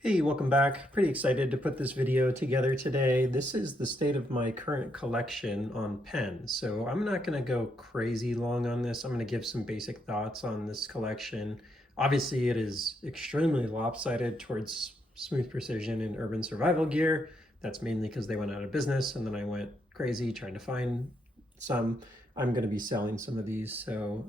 Hey, welcome back. Pretty excited to put this video together today. This is the state of my current collection on pens. So I'm not going to go crazy long on this. I'm going to give some basic thoughts on this collection. Obviously, it is extremely lopsided towards Smooth Precision and Urban Survival Gear. That's mainly because they went out of business and then I went crazy trying to find some. I'm going to be selling some of these, so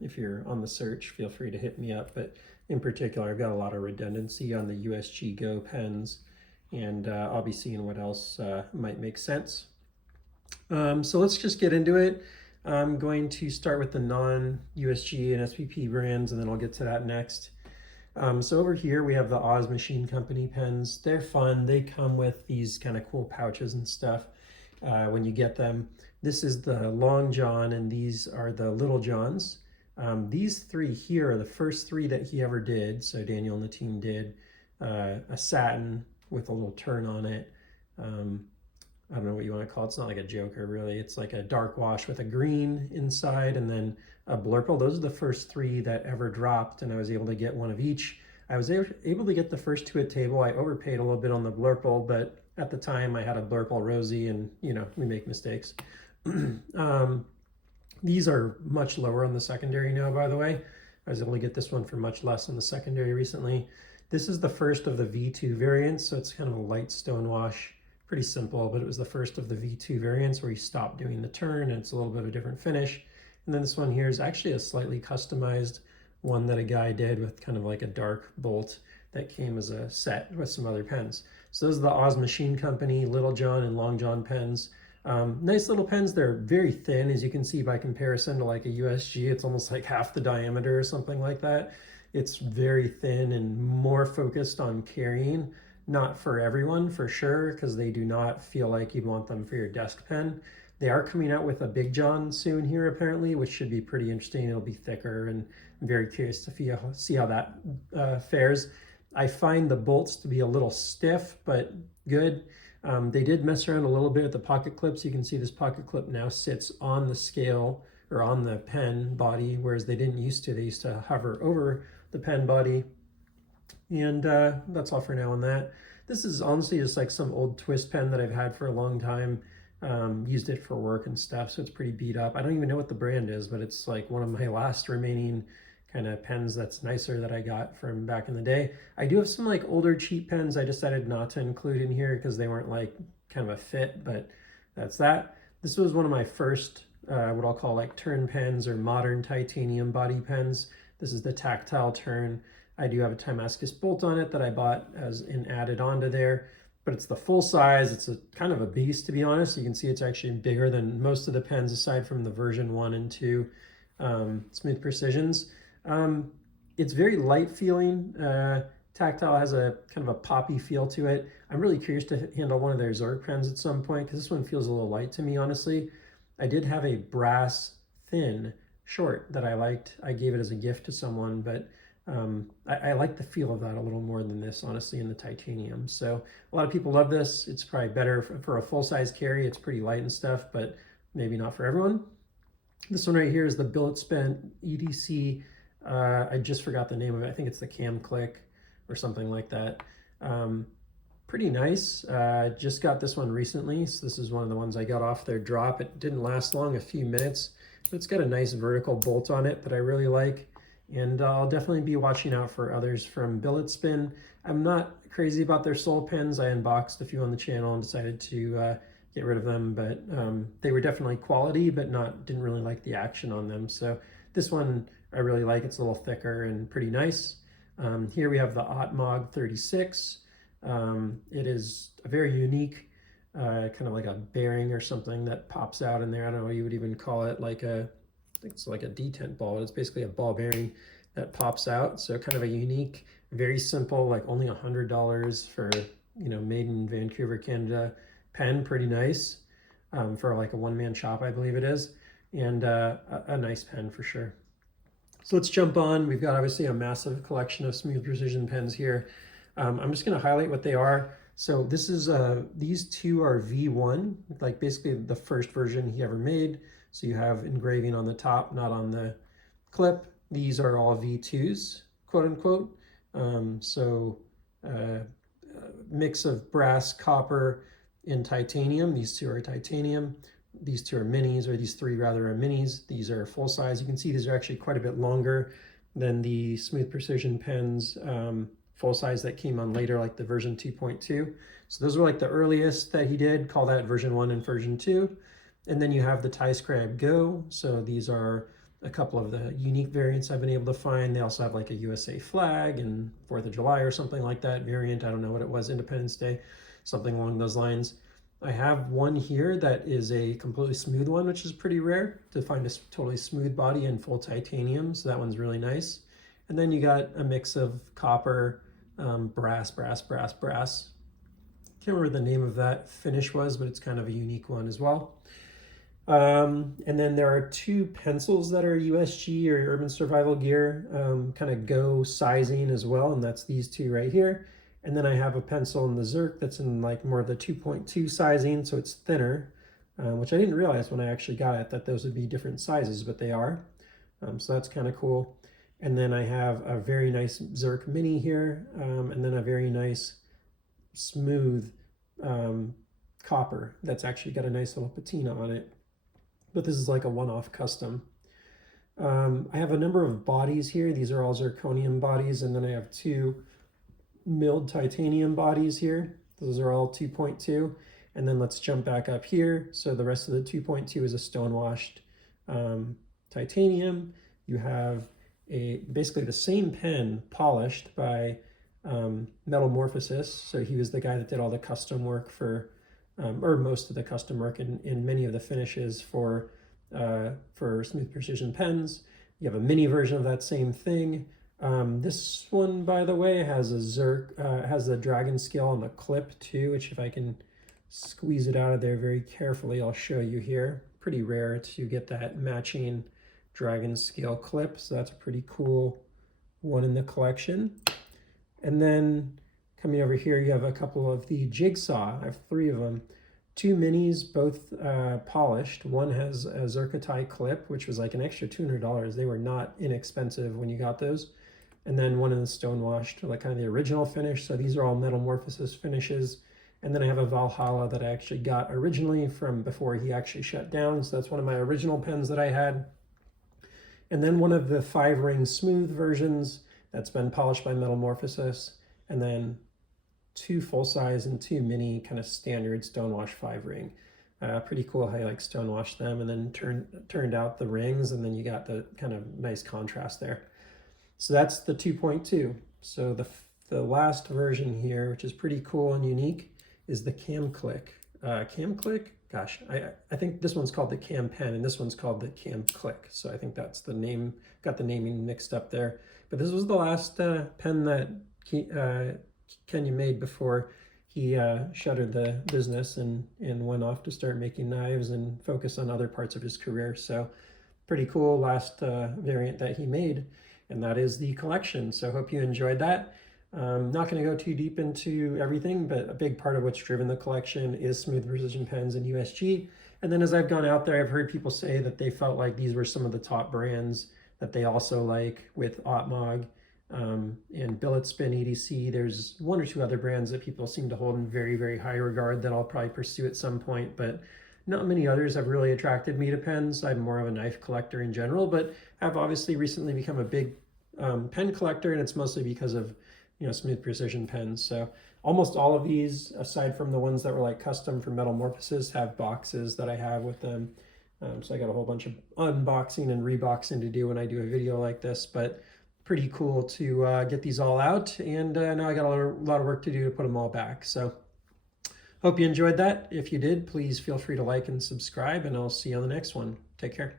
if you're on the search, feel free to hit me up. But in particular, I've got a lot of redundancy on the USG Go pens, and I'll be seeing what else might make sense. So let's just get into it. I'm going to start with the non-USG and SPP brands, and then I'll get to that next. So over here we have the Oz Machine Company pens. They're fun. They come with these kind of cool pouches and stuff when you get them. This is the Long John, and these are the Little Johns. These three here are the first three that he ever did. So Daniel and the team did a satin with a little turn on it. I don't know what you want to call it. It's not like a Joker, really. It's like a dark wash with a green inside and then a blurple. Those are the first three that ever dropped, and I was able to get one of each. I was able to get the first two at table. I overpaid a little bit on the blurple, but at the time I had a blurple rosy, and we make mistakes. These are much lower on the secondary now, by the way. I was able to get this one for much less on the secondary recently. This is the first of the V2 variants, so it's kind of a light stone wash. Pretty simple, but it was the first of the V2 variants where you stop doing the turn, and it's a little bit of a different finish. And then this one here is actually a slightly customized one that a guy did with kind of like a dark bolt that came as a set with some other pens. So those are the Oz Machine Company Little John and Long John pens. Nice little pens. They're very thin, as you can see by comparison to like a USG. It's almost like half the diameter or something like that. It's very thin and more focused on carrying. Not for everyone, for sure, because they do not feel like you'd want them for your desk pen. They are coming out with a Big John soon here, apparently, which should be pretty interesting. It'll be thicker, and I'm very curious to see how that fares. I find the bolts to be a little stiff, but good. They did mess around a little bit with the pocket clips. You can see this pocket clip now sits on the scale or on the pen body, whereas they didn't used to. They used to hover over the pen body. And that's all for now on that. This is honestly just like some old twist pen that I've had for a long time. Used it for work and stuff, so it's pretty beat up. I don't even know what the brand is, but it's like one of my last remaining kind of pens that's nicer that I got from back in the day. I do have some like older cheap pens I decided not to include in here because they weren't like kind of a fit, but that's that. This was one of my first what I'll call like turn pens or modern titanium body pens. This is the tactile turn. I do have a Timascus bolt on it that I bought as an added onto there, but it's the full size. It's a kind of a beast, to be honest. You can see it's actually bigger than most of the pens aside from the version 1 and 2 Smooth Precisions. It's very light feeling. Tactile has a kind of a poppy feel to it. I'm really curious to handle one of their Zork pens at some point because this one feels a little light to me, honestly. I did have a brass thin short that I liked. I gave it as a gift to someone, but I like the feel of that a little more than this, honestly, in the titanium. So a lot of people love this. It's probably better for a full-size carry. It's pretty light and stuff, but maybe not for everyone. This one right here is the Billet Spent EDC. I just forgot the name of it. I think it's the Cam Click or something like that. Pretty nice. Just got this one recently. So this is one of the ones I got off their drop. It didn't last long, a few minutes, but it's got a nice vertical bolt on it that I really like. And I'll definitely be watching out for others from Billet Spin. I'm not crazy about their Soul pens. I unboxed a few on the channel and decided to get rid of them, but they were definitely quality, but didn't really like the action on them. So this one I really like. It's a little thicker and pretty nice. Here we have the Otmog 36. It is a very unique kind of like a bearing or something that pops out in there. I don't know what you would even call it, like I think it's like a detent ball. It's basically a ball bearing that pops out. So kind of a unique, very simple, like only $100 for, made in Vancouver, Canada pen. Pretty nice for like a one-man shop, I believe it is. And a nice pen for sure. So let's jump on. We've got obviously a massive collection of Smooth Precision pens here. I'm just going to highlight what they are. So this is these two are V1, like basically the first version he ever made. So you have engraving on the top, not on the clip. These are all V2s, quote unquote. So mix of brass, copper, and titanium. These two are titanium. These two are minis, or these three rather are minis. These are full size. You can see these are actually quite a bit longer than the Smooth Precision pens full size that came on later, like the version 2.2. So those were like the earliest that he did, call that version 1 and version 2. And then you have the Tie Scribe Go. So these are a couple of the unique variants I've been able to find. They also have like a USA flag and 4th of July or something like that variant. I don't know what it was, Independence Day, something along those lines. I have one here that is a completely smooth one, which is pretty rare to find a totally smooth body in full titanium. So that one's really nice. And then you got a mix of copper, brass. Can't remember the name of that finish was, but it's kind of a unique one as well. And then there are two pencils that are USG or Urban Survival Gear, kind of Go sizing as well, and that's these two right here. And then I have a pencil in the Zerk that's in like more of the 2.2 sizing, so it's thinner, which I didn't realize when I actually got it that those would be different sizes, but they are. So that's kind of cool. And then I have a very nice Zerk Mini here, and then a very nice smooth copper that's actually got a nice little patina on it. But this is like a one-off custom. I have a number of bodies here. These are all zirconium bodies, and then I have two milled titanium bodies here. Those are all 2.2. And then let's jump back up here. So the rest of the 2.2 is a stonewashed titanium. You have basically the same pen polished by Metamorphosis. So he was the guy that did all the custom work for, or most of the custom work in many of the finishes for Smooth Precision pens. You have a mini version of that same thing. This one, by the way, has a Zerk, has the dragon scale on the clip too, which if I can squeeze it out of there very carefully, I'll show you here. Pretty rare to get that matching dragon scale clip, so that's a pretty cool one in the collection. And then coming over here, you have a couple of the Jigsaw. I have 3 of them. 2 minis, both polished. One has a Zerkatai clip, which was like an extra $200. They were not inexpensive when you got those. And then one in the stonewashed, like kind of the original finish. So these are all Metamorphosis finishes. And then I have a Valhalla that I actually got originally from before he actually shut down. So that's one of my original pens that I had. And then one of the 5-ring smooth versions that's been polished by Metamorphosis. And then 2 full-size and 2 mini kind of standard stonewash 5-ring. Pretty cool how you like stonewash them and then turned out the rings, and then you got the kind of nice contrast there. So that's the 2.2. So the last version here, which is pretty cool and unique, is the Cam Click. Cam Click? Gosh, I think this one's called the Cam Pen and this one's called the Cam Click. So I think that's the name, got the naming mixed up there. But this was the last pen that Kenya made before he shuttered the business and went off to start making knives and focus on other parts of his career. So pretty cool last variant that he made, and that is the collection. So I hope you enjoyed that. Not going to go too deep into everything, but a big part of what's driven the collection is Smooth Precision pens and USG. And then as I've gone out there, I've heard people say that they felt like these were some of the top brands that they also like, with Otmog and Billet Spin EDC. There's 1 or 2 other brands that people seem to hold in very, very high regard that I'll probably pursue at some point, but not many others have really attracted me to pens. I'm more of a knife collector in general, but have obviously recently become a big pen collector, and it's mostly because of Smooth Precision pens. So almost all of these, aside from the ones that were like custom for Metamorphosis, have boxes that I have with them. So I got a whole bunch of unboxing and reboxing to do when I do a video like this, but pretty cool to get these all out. And now I got a lot of work to do to put them all back. So hope you enjoyed that. If you did, please feel free to like and subscribe, and I'll see you on the next one. Take care.